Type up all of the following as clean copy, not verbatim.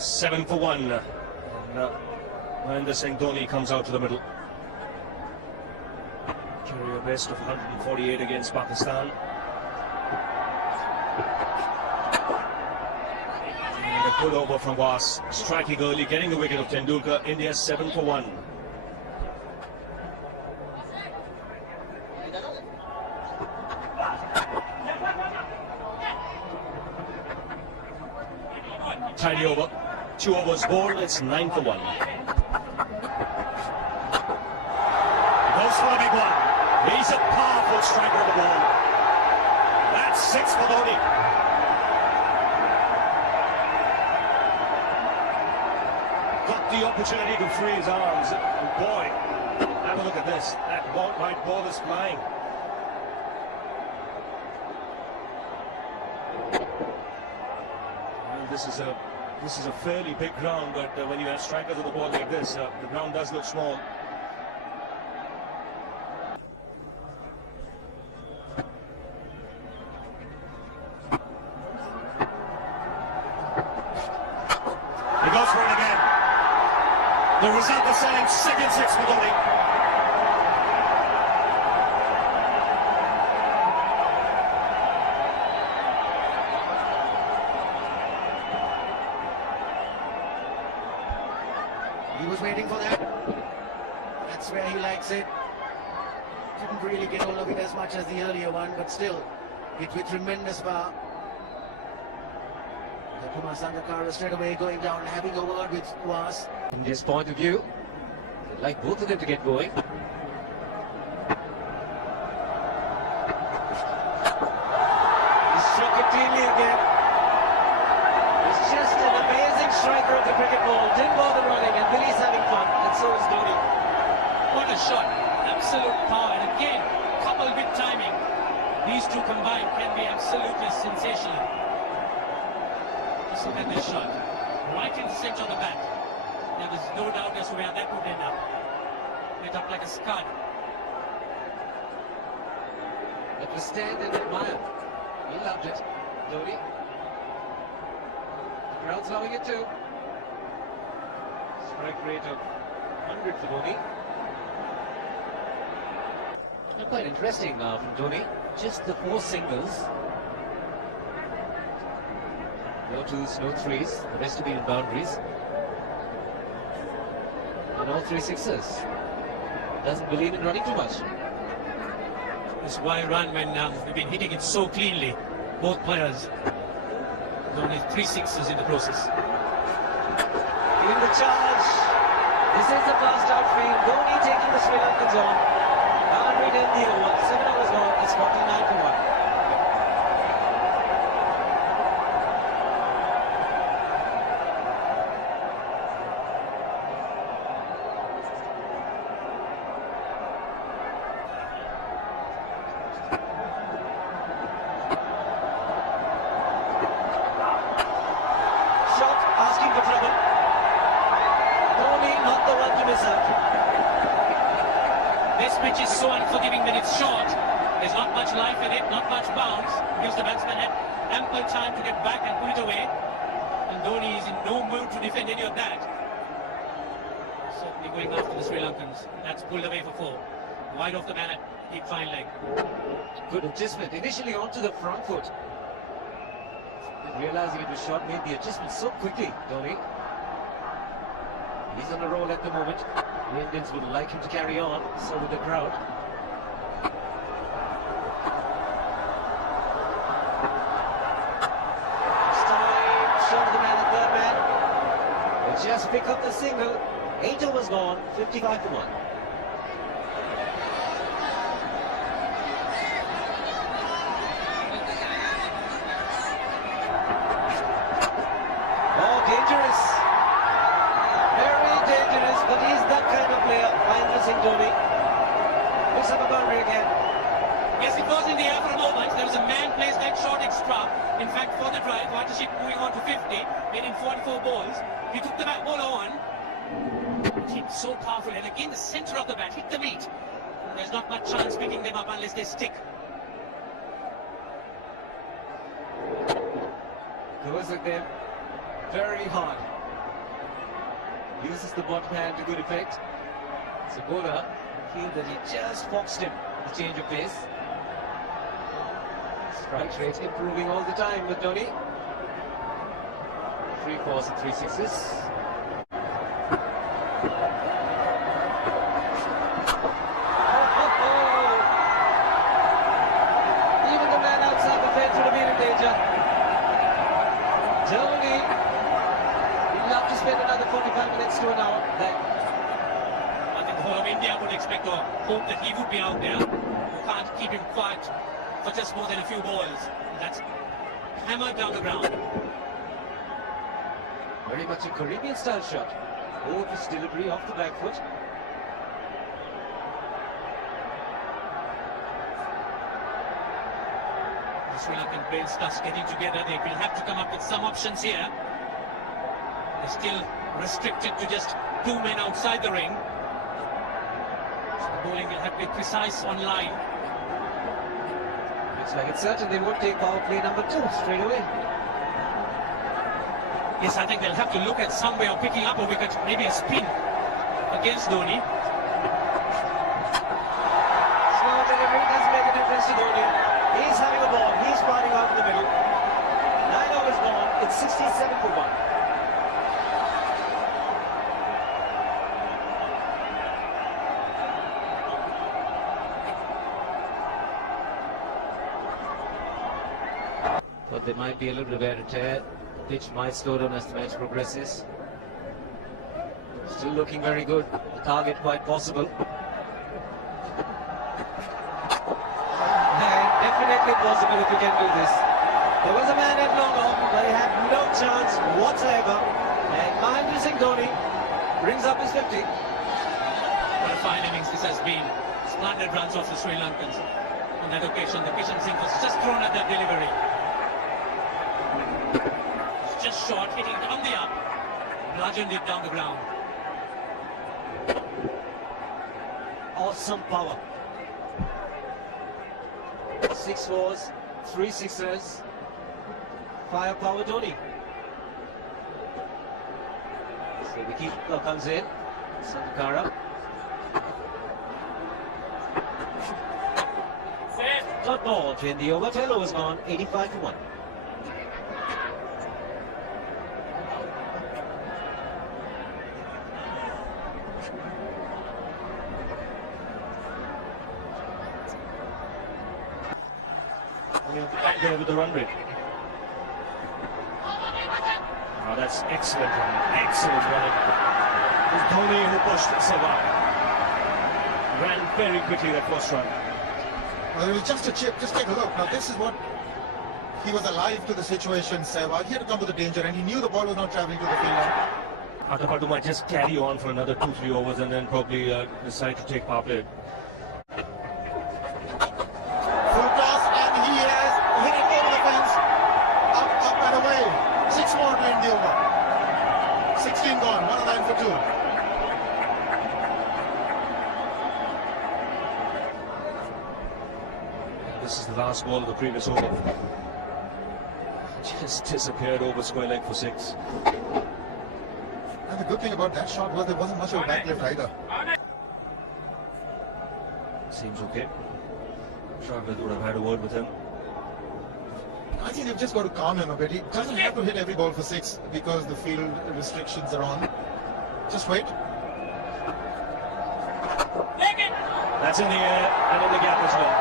7 for 1. And Mahendra Singh Dhoni comes out to the middle. Career best of 148 against Pakistan. And a good over from Was, striking early, getting the wicket of Tendulkar. India 7 for 1. Tidy over. 2 overs bowled, it's 9 for 1. Goes for a big one. He's a powerful striker of the ball. That's 6 for Dhoni. Got the opportunity to free his arms. And boy, have a look at this. That white ball is flying. Well, this is a fairly big ground, but when you have strikers of the ball like this, the ground does look small. He goes for it again. The result the same, second 6 for Dhoni. He was waiting for that. That's where he likes it. Didn't really get all of it as much as the earlier one, but still, hit with tremendous power. Kumar Sangakkara straight away going down and having a word with Was. From this point of view, I'd like both of them to get going. He struck it cleanly again. He's just an amazing striker of the cricket ball. Didn't bother running, and Billy's having fun, and so is Dhoni. What a shot. Absolute power. And again, coupled with timing, these two combined can be absolutely sensational. Just look at this shot. Right in the centre of the bat. There was no doubt as to where that would end up. Went up like a scud. Let us stand and admire. He loved it, Dhoni. The crowd's loving it too. Strike rate of 100 for Dhoni. Quite interesting from Dhoni. Just the 4 singles. No 2s, no 3s. The rest have been in boundaries. And all 3 6s. Doesn't believe in running too much. That's why run when we've been hitting it so cleanly. Both players. There's only 3 6s in the process. Giving the charge. This is the blast out field. Dhoni taking the Sri Lankans on. 100 in the over. 7 overs gone. It's 49 for 1. Asking for trouble. Dhoni not the one to miss out. This pitch is so unforgiving that it's short. There's not much life in it, not much bounce. Gives the batsman ample time to get back and put it away. And Dhoni is in no mood to defend any of that. Certainly going after the Sri Lankans. That's pulled away for 4. Wide off the man at deep fine leg. Good adjustment. Initially onto the front foot. Realizing it was short, made the adjustment so quickly, Dhoni. He's on a roll at the moment. The Indians would like him to carry on, so would the crowd. It's time. Shot of the man at third man. They just pick up the single. 8 overs gone, 55 for 1. Dangerous. Very dangerous, but he's that kind of player. Mahendra Singh Dhoni. Picks up a boundary again. Yes, it was in the air for a moment. There was a man placed that short extra. In fact, for the drive, partnership moving on to 50, made in 44 balls. He took the bat ball on. Hit so powerful, and again the centre of the bat hit the meat. There's not much chance picking them up unless they stick. Goes again. Very hard. uses the bottom hand to good effect. So bowler feel that he just foxed him with the change of pace. Strike rate improving all the time with Dhoni. 3 4s and 3 6s. Even the man outside the fence would have been in danger. Dhoni, he'd love to spend another 45 minutes to an hour there. I think the whole of India would expect or hope that he would be out there. You can't keep him quiet for just more than a few balls. That's hammered down the ground. Very much a Caribbean style shot. Gorgeous delivery off the back foot. The Sri Lankan brain starts getting together. They will have to come up with some options here. They're still restricted to just 2 men outside the ring. So the bowling will have to be precise on line. Looks like it's certain they won't take power play number 2 straight away. Yes, I think they'll have to look at some way of picking up a wicket, maybe a spin against Dhoni. Smart delivery doesn't make a difference to Dhoni. He's having a ball, he's firing out in the middle. 9 overs gone, it's 67 for 1. But there might be a little bit of wear and tear. The pitch might slow down as the match progresses. Still looking very good. The target quite possible. And definitely possible if you can do this. There was a man at long on, but he had no chance whatsoever. And Mahendra Singh Dhoni brings up his 50. What a fine innings this has been. Splendid runs off the Sri Lankans. On that occasion, the Kishan Singh was just thrown at that delivery. Just short, hitting it on the up, bludgeoned it down the ground. Awesome power. 6 4s, 3 6s. Firepower Dhoni. So the keeper comes in. Sangakkara. Third ball to end the over. 10 overs gone. 85 for 1. Up there with the run rate. Oh, that's excellent running. Excellent running. It was Dhoni who pushed Sehwag. Ran very quickly that first run. Well, it was just a chip. Just take a look. Now, this is what he was alive to the situation. Sehwag, he had to come to the danger, and he knew the ball was not traveling to the fielder. Atapadu might just carry on for another 2-3 overs and then probably decide to take power play. Full toss, and he has hit it over the fence. Up and away. 6 more to end the over. 16 gone. 109 for 2. This is the last ball of the previous over. Just disappeared over square leg for 6. And the good thing about that shot was there wasn't much of a back lift either. Seems okay. Shravit would have had a word with him. I think they've just got to calm him a bit. He doesn't have to hit every ball for 6 because the field restrictions are on. Just wait. That's in the air and in the gap as well.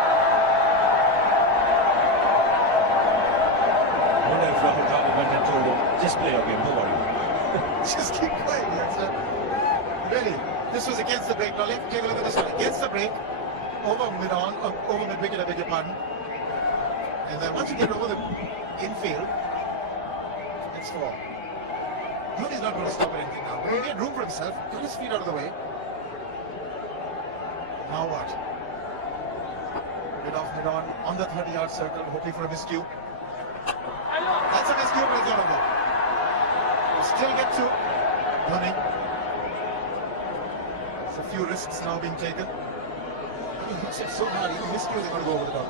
I wonder if Rahul Dravid went and told him, just play your game, don't worry. Just keep playing. Really, this was against the break. Now let's take a look at this one. Against the break, over mid-on, over mid-wicket, I beg your pardon. And then once you get over the infield, it's 4. Dhoni's not going to stop at anything now. But he made room for himself, got his feet out of the way. Now what? Mid-off, mid-on, on the 30-yard circle, hoping for a miscue. That's a miscue, but it's not a go. We'll still get to Dhoni. There's a few risks now being taken. He hits it so hard, even miscues are going to go over the top.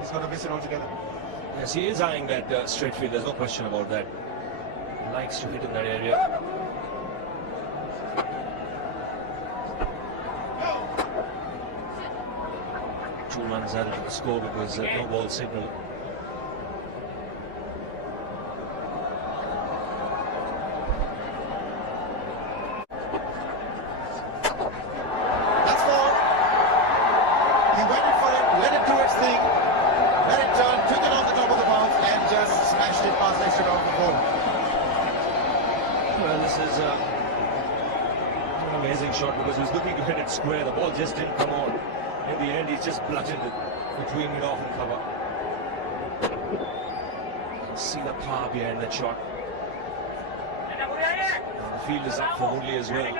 He's going to miss it altogether. Yes, he is eyeing that straight field, there's no question about that. likes to hit in that area. 2 runs added to the score because no ball signal. That's 4. He waited for it, let it do its thing, let it turn, took it on the top of the bounce and just smashed it past extra off the ball. Well, this is an amazing shot because he was looking to hit it square. The ball just didn't come on. In the end, he's just bludgeoned it between mid-off and cover. See the power behind that shot. And the field is up for Murli as well,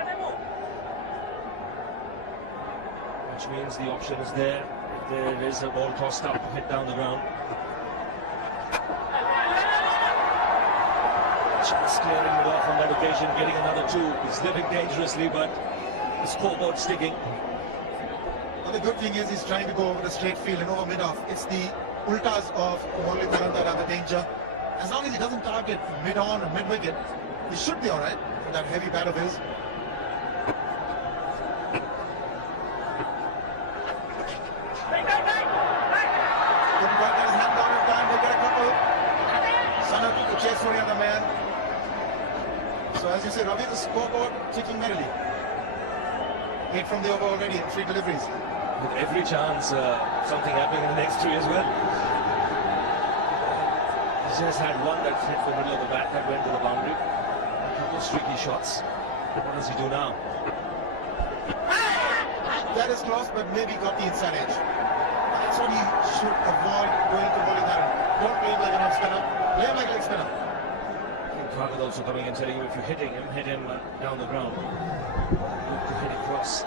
which means the option is there. If there is a ball tossed up to hit down the ground. Just clearing it off on that occasion, getting another 2. He's living dangerously, but the scoreboard sticking. Well, the good thing is he's trying to go over the straight field and over mid-off. It's the ultas of Murli that are the danger. As long as he doesn't target mid-on or mid-wicket, he should be alright for that heavy bat of his. Couldn't quite get his hand down in time, he'll get a couple. Sanat to chase for the other man. So as you say, Ravi, the scoreboard ticking merrily. 8 from the over already and 3 deliveries. With every chance something happening in the next 3 as well. He's just had one that hit the middle of the bat that went to the boundary. A couple of streaky shots. What does he do now? That is close, but maybe got the inside edge. That's what he should avoid going to bowling that. Don't play him like an off spinner. Play him like a leg spinner. Dravid also coming and telling him if you're hitting him, hit him down the ground. Look to hit across.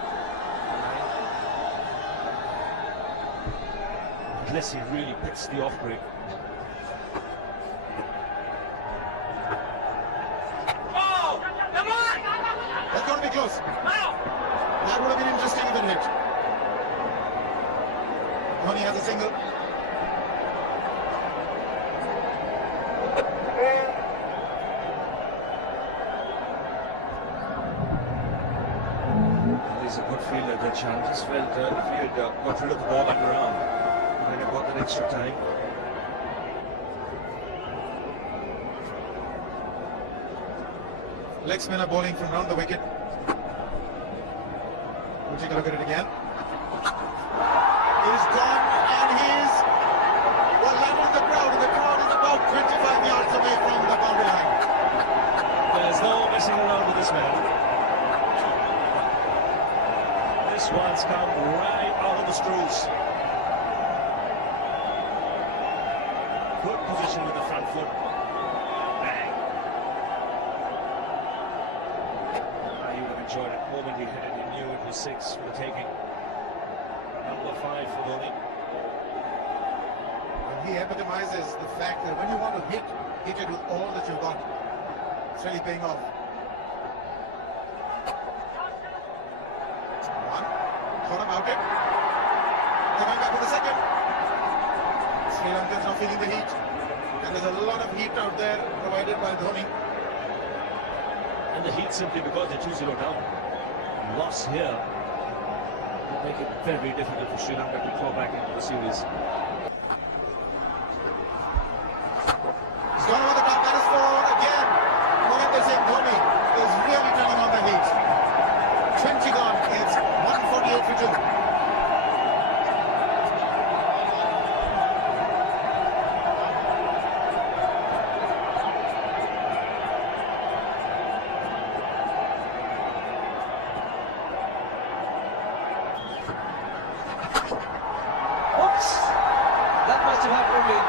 Unless he really picks the off break. That's going to be close. That would have been interesting if it hit. Dhoni has a single. He's a good fielder, that chance. Just felt the field got rid of the ball under arm. And then it got that extra time. Leg spinner bowling from round the wicket. We'll take a look at it again. He's gone and he's well landed in the crowd, and the crowd is about 25 yards away from the boundary line. There's no messing around with this man. This one's come right out of the screws. Good position with the front foot. Bang. You would have enjoyed it. The moment he hit it, he knew it was 6 for the taking. Number 5 for Dhoni. And he epitomizes the fact that when you want to hit it with all that you've got. It's really paying off. 1. Thought about it. Coming back for the second. Sri Lanka is now feeling the heat. And there's a lot of heat out there provided by Dhoni. And the heat simply because they're 2-0 down. Loss here will make it very difficult for Sri Lanka to claw back into the series. He's gone over the top. That is 4 again. Mohammad Singh Dhoni is really turning on the heat. 20 gone. It's 148 for 2. Oops! That must have happened only.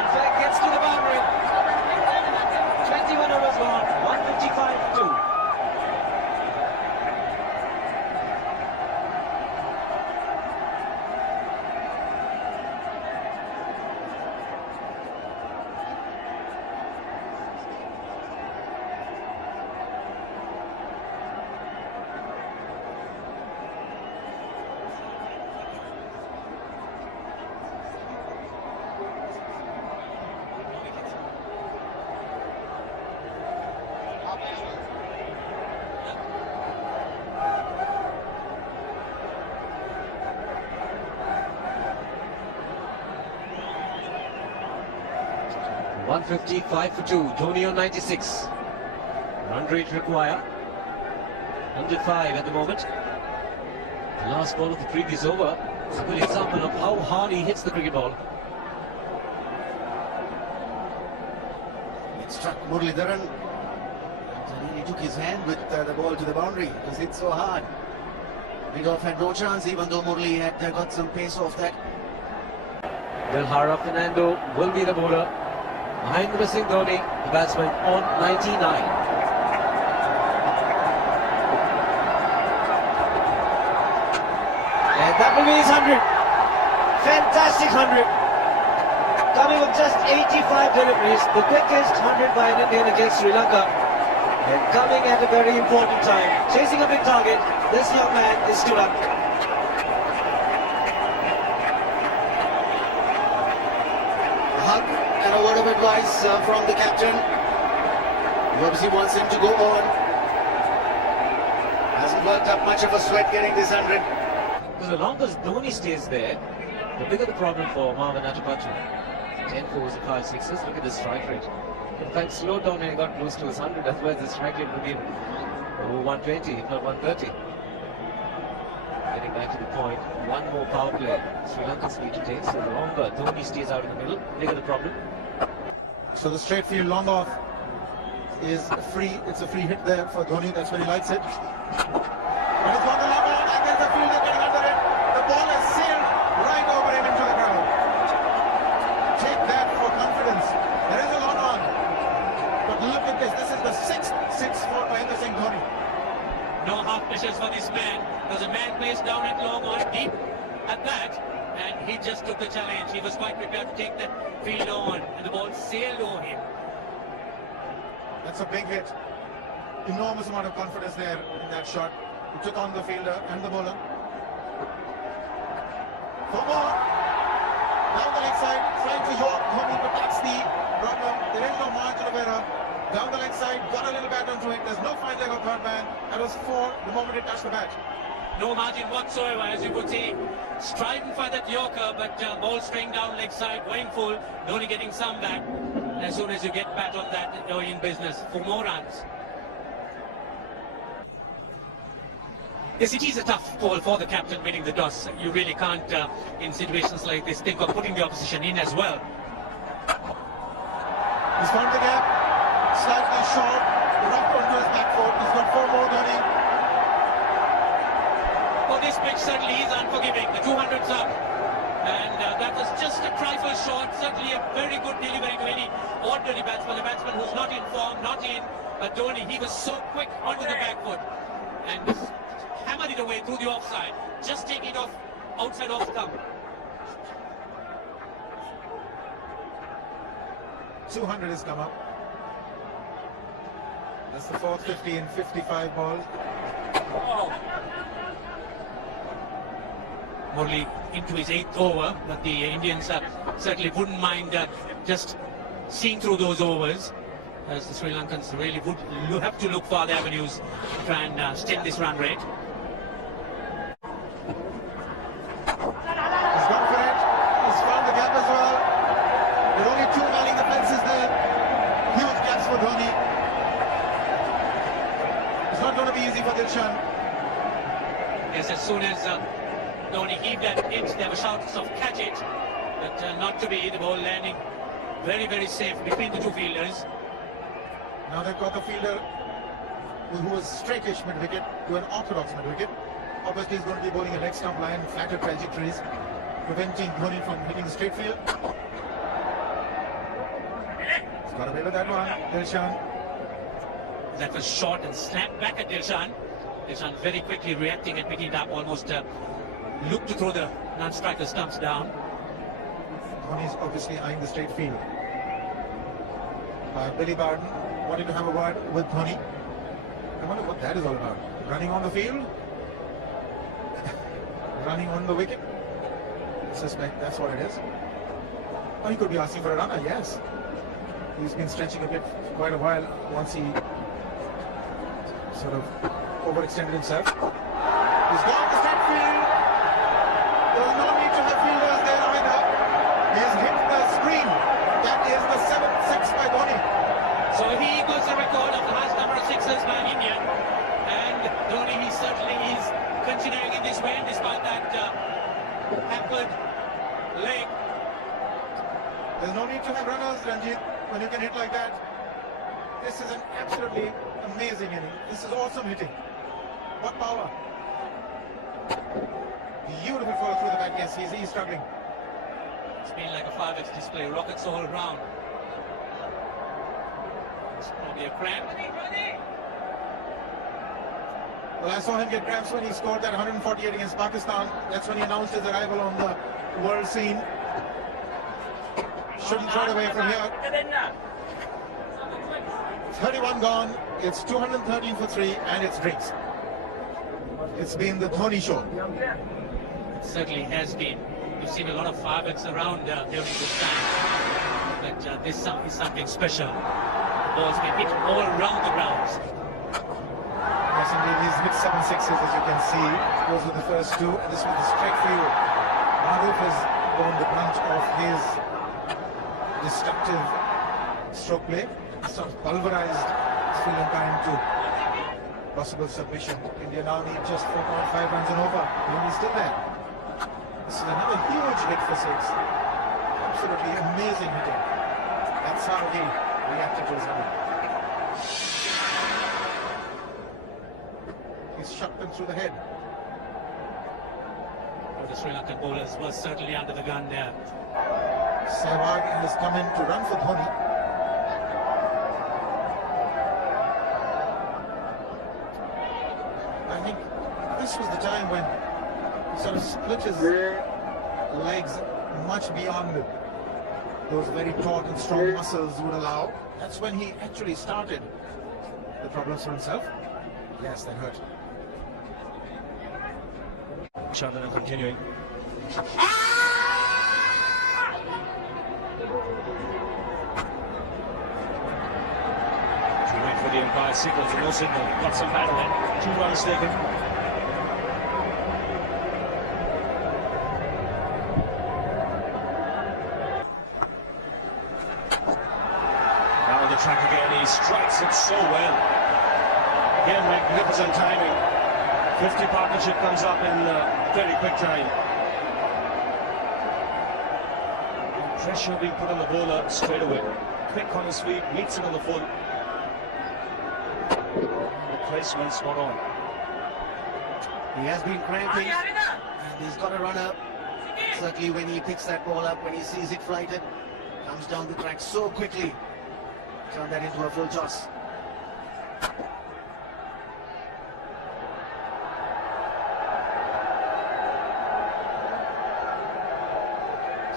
In fact, gets to the boundary. 21 overs gone. 155 for 2. 155 for 2. Dhoni on 96. Run rate require 105 at the moment. The last ball of the previous over is a good example of how hard he hits the cricket ball. It struck Muralidharan. He took his hand with the ball to the boundary. It was hit so hard. Big-off had no chance, even though Murali had got some pace off that. Dilhara Fernando will be the bowler. Behind the missing Dhoni, the batsman on 99. And that will be his 100. Fantastic 100. Coming with just 85 deliveries, the quickest 100 by an Indian against Sri Lanka. And coming at a very important time, chasing a big target, this young man is stood up. A hug and a word of advice from the captain. He obviously wants him to go on. Hasn't worked up much of a sweat getting this 100. Because the longer Dhoni stays there, the bigger the problem for Marvin Atapattu. 10 fours and 5 sixes. Look at the strike rate. In fact, slowed down when he got close to his 100. Otherwise, the strike rate would be over 120, if not 130. Getting back to the point, one more power play Sri Lankans need to take. So the longer Dhoni stays out in the middle, bigger the problem. So the straight field long off is free. It's a free hit there for Dhoni. That's where he likes it. But it's gone the long on, and there's a fielder getting under it. The ball is sailed right over him into the ground. Take that for confidence. There is a long on. But look at this. This is the 6th 6 for Mahendra Singh Dhoni. No half measures for this man. There was a man placed down at long on, deep at that, and he just took the challenge. He was quite prepared to take that field on, and the ball sailed over him. That's a big hit. Enormous amount of confidence there in that shot. He took on the fielder and the bowler. For more. Down the leg side, trying to York. Dhoni, but that's the problem. There is no margin of error. Down the leg side, got a little bat onto it. There's no fine leg of third man. That was 4 the moment it touched the bat. No margin whatsoever, as you could see. Striving for that Yorker, but ball staying down leg side, going full. Dhoni getting some back. As soon as you get back on that, you're in business for more runs. Yes, it is a tough call for the captain winning the toss. You really can't, in situations like this, think of putting the opposition in as well. He's found the gap. Slightly short. Rocked onto his back foot. He's got 4 more, Dhoni. For this pitch certainly is unforgiving. The 200's up. And that was just a trifle short. Certainly a very good delivery to any ordinary batsman. A batsman who's not in form, not in. But Dhoni, he was so quick onto the back foot. And hammered it away through the offside. Just taking it off, outside off stump. 200 has come up. That's the 4th 50 and 55 ball. Oh. Murali into his 8th over, but the Indians certainly wouldn't mind just seeing through those overs, as the Sri Lankans really would have to look for other avenues to try and stem this run rate. He's gone for it. He's found the gap as well. There are only 2 manning the fences there. Huge gaps for Dhoni. It's not going to be easy for Dilshan. Yes, as soon as Dhoni heaved that hit, there were shouts of catch it, but not to be. The ball landing very, very safe between the 2 fielders. Now they've got the fielder who was straightish mid-wicket to an orthodox mid-wicket. Obviously he's going to be bowling a leg stump line, flatter trajectories, preventing Dhoni from hitting the straight field. He's got away with that one, Dilshan. That was short and snapped back at Dilshan. Dilshan very quickly reacting and picking it up, almost looked to throw the non-striker stumps down. Dhoni's obviously eyeing the straight field. Billy Barden wanted to have a word with Dhoni. I wonder what that is all about. Running on the field? Running on the wicket? I suspect that's what it is. Or he could be asking for a runner, yes. He's been stretching a bit for quite a while once he sort of overextended himself. He's gone to straight field. There was no need to have fielders there either. He's hit the screen. That is the 7th 6 leg. There's no need to have runners, Ranjit, when you can hit like that. This is an absolutely amazing inning. This is awesome hitting. What power. Beautiful follow through the bat. Yes, he's struggling. It's been like a fireworks display, rockets all round. It's probably a cramp. Well, I saw him get cramps when he scored that 148 against Pakistan. That's when he announced his arrival on the world scene. Shouldn't throw it away from here. 31 gone. It's 213 for 3 and it's drinks. It's been the Dhoni show. It certainly has been. We've seen a lot of fireworks around during this time. But this is something special. The ball's been hit all around the grounds. Yes, indeed, he's hit 7 sixes, as you can see. Those were the first two, and this was the strike for you. Maruf has borne the brunt of his destructive stroke play. Sort of pulverized Sri Lanka into possible submission. India now need just 4.5 runs and over. Dhoni's still there. This is another huge hit for 6. Absolutely amazing hitting. That's how he reacted to his run. He's shot them through the head. Well, the Sri Lankan bowlers were certainly under the gun there. Sehwag has come in to run for Dhoni. I think this was the time when he sort of split his legs much beyond those very taut and strong muscles would allow. That's when he actually started the problems for himself. Yes, that hurt. Chandana continuing. To wait for the umpire signal to no signal. Got some battle in. 2 runs taken. Now on the track again. He strikes it so well. Again, magnificent timing. 50 partnership comes up in very quick time. And pressure being put on the bowler straight away. Quick on his feet, meets it on the full. The placement spot on. He has been cramping and he's got a runner. Certainly when he picks that ball up, when he sees it flighted, comes down the track so quickly. Turn that into a full toss.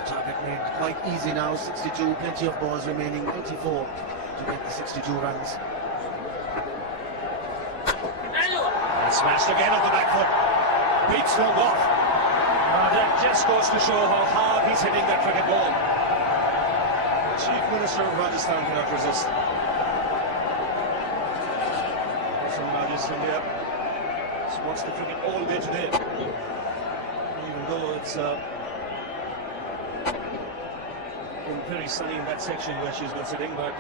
Target made quite easy now, 62, plenty of balls remaining, 94 to get the 62 runs. And smashed again on the back foot. Beats long off. That just goes to show how hard he's hitting that cricket ball. The Chief Minister of Rajasthan cannot resist. From Rajasthan India. Just watched the cricket all day today. Even though it's been very sunny in that section where she's been sitting, but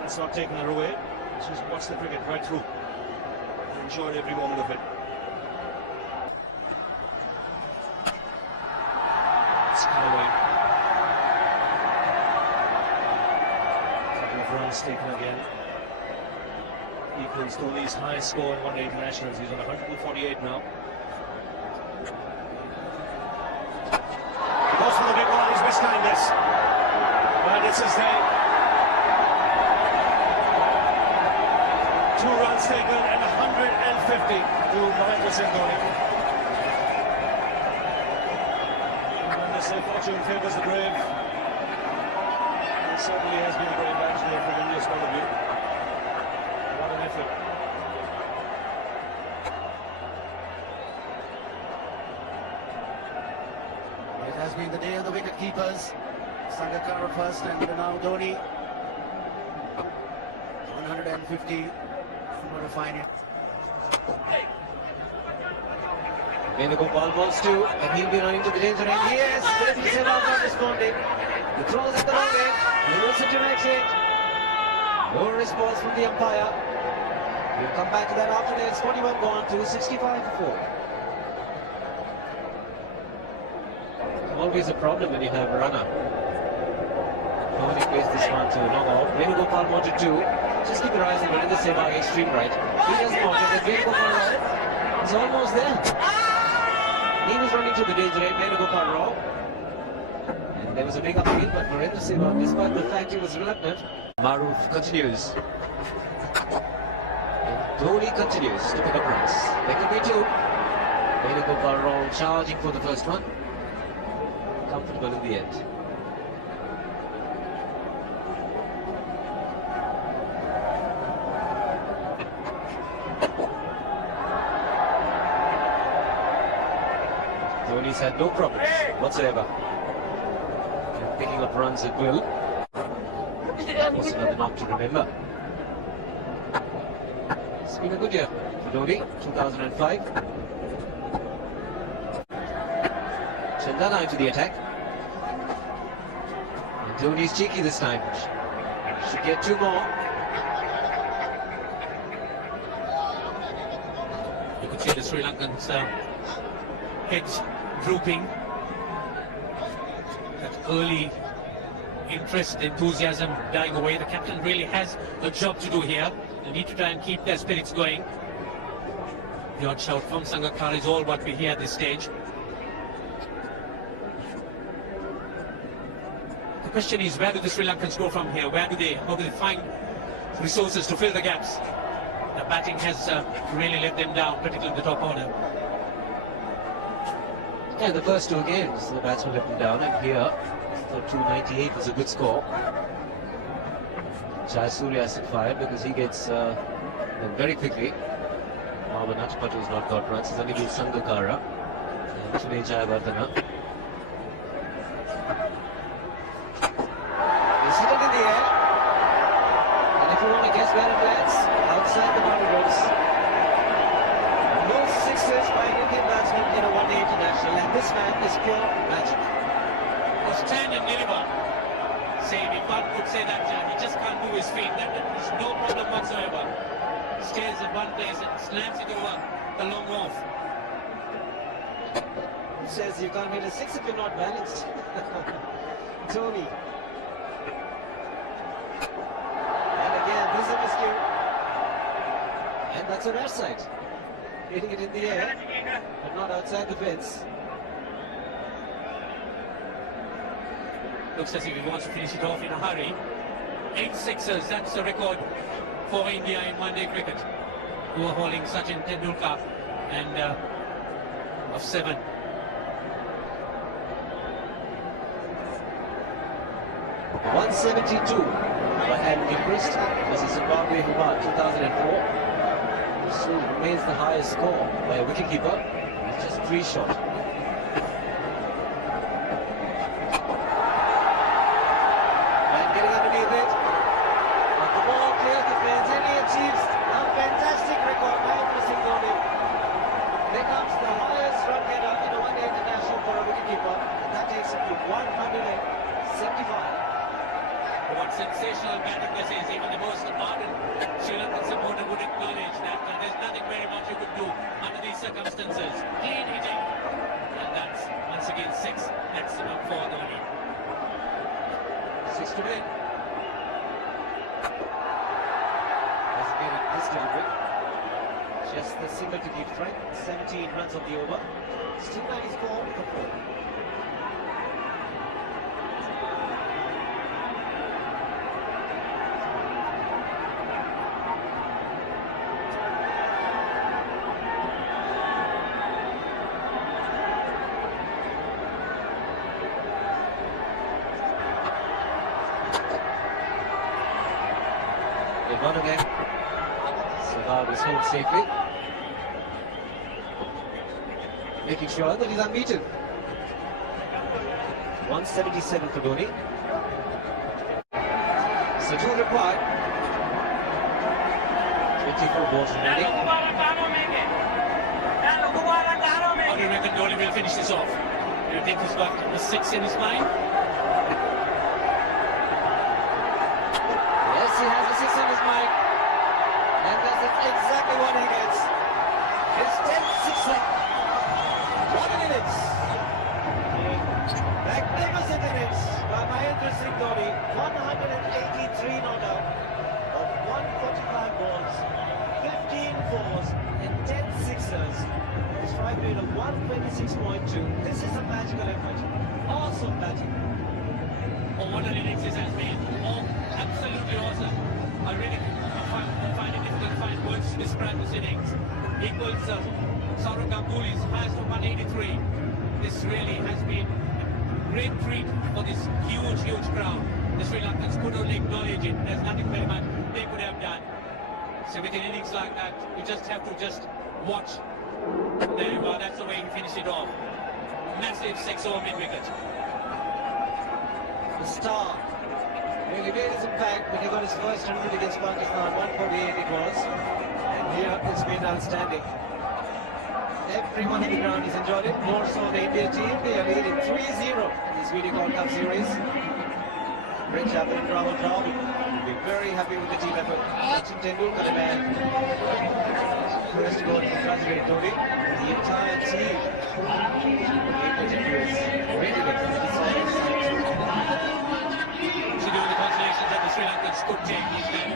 that's not taken her away. She's watched the cricket right through. Enjoyed every moment of it. It's Callaway. Couple of runs taken again. Equals Dhoni's highest score in one-day internationals. He's on 148 now. Goes for the big one. He's mistimed this. And it's his day. 2 runs taken and 150 to Mahendra Singh Dhoni. And they say fortune favours the brave. It certainly has been a brave match today from India's point of view. What an effort. It has been the day of the wicket keepers. Sangakkara first and now Dhoni. 150. I'm going to find it. Venugopal balls to, and he'll be running to the danger end. Yes, Sri Lanka not responding. The throws at the wrong end. Wilson directs it. No response from the umpire. We'll come back to that after this. 41 gone to 65 for 4. always a problem when you have a runner. Dhoni plays this one to long out. Venugopal wanted to. Just keep your eyes on Virendra Sehwag, extreme right. He doesn't want it. Venugopal Rao is almost there. He was running to the danger line. Venugopal Rao. And there was a big upfield, but Virendra Sehwag, despite the fact he was reluctant, Maruf continues. And Dhoni continues to pick up runs. There could be two. Venugopal Rao charging for the first one. Comfortable in the end. Dhoni's had no problems whatsoever in picking up runs at will. Also another knock to remember. It's been a good year for Dhoni, 2005. Chandana into the attack. And Dhoni's cheeky this time. Should get two more. You could see the Sri Lankans heads drooping. That early interest, enthusiasm dying away. The captain really has a job to do here. They need to try and keep their spirits going. The odd shout from Sangakkara is all what we hear at this stage. The question is, where do the Sri Lankans go from here? How do they find resources to fill the gaps? The batting has really let them down, particularly in the top order. Yeah, the first two games, the batsman let them down, and here, for 298 was a good score. Jayasuriya has fired because he gets them very quickly. Natapattu has not got runs, he's only been Sangakkara. And today Jayawardena. He's hit it in the air. And if you want to guess where it lands, outside the boundary ropes. No sixes by an Indian batsman in a one-day international, and this man is pure magic. Stan and Niriva say, if one could say that he just can't move his feet, that there's no problem whatsoever. Stays at one place and slams it over the long off. Who says you can't hit a six if you're not balanced? Dhoni. And again, this is a miscue. And that's a rare sight. Hitting it in the air, but not outside the fence. Looks as if he wants to finish it off in a hurry. 8 sixes, that's a record for India in one-day cricket, who are holding Sachin Tendulkar and of 7. .172 by Adam Gilchrist versus Zimbabwe Humar 2004. So remains the highest score by a wicketkeeper. It's just 3 shot. And getting underneath it. But the ball clears the fence and he achieves a fantastic record by Singh Dhoni. Becomes the highest run getter in a one-day international for a wicketkeeper. And that takes him to 175. What sensational batting this is. Even the most ardent Sri Lankan supporter would acknowledge that there's nothing very much you could do under these circumstances. Clean hitting. And that's once again 6 maximum for Dhoni. 6 to win. Doesn't get it this delivery. Just the single to keep track. 17 runs of the over. Still 94 for 4. They've won again. Sehwag is home safely. Making sure that he's unbeaten. 177 for Dhoni. So 2 required. 24 balls remaining. How do you reckon Dhoni will finish this off? Do you think he's got a 6 in his mind? Yes, he has a 6 in his mind. And that's exactly what he gets. His 10th sixer. What an innings. Magnificent innings by Mahendra Singh Dhoni. 183 not out of 145 balls, 15 fours and 10 sixers. A strike rate of 126.2. This is a magical effort. Awesome batting. Oh, what an innings this has been. Oh, absolutely awesome. I really find it difficult to find words to describe this innings. Equals Saurav Ganguly's highest of 183. This really has been a great treat for this huge, huge crowd. The Sri Lankans could only acknowledge it. There's nothing very much they could have done. So with an innings like that, you just have to watch. There you are, that's the way he finished it off. Massive 6-over mid-wicket. The star really made his impact when he got his first 100 against Pakistan. 148 it was. And here it's been outstanding. Everyone on the ground has enjoyed it, more so the India team. They are leading 3-0 in this video World Cup series. Rich Apple and Rahul Dravid will be very happy with the team effort. Sachin Tendulkar, the man, first goal to congratulate Dhoni. The entire team ready to So the only consolations that the Sri Lankans could take is that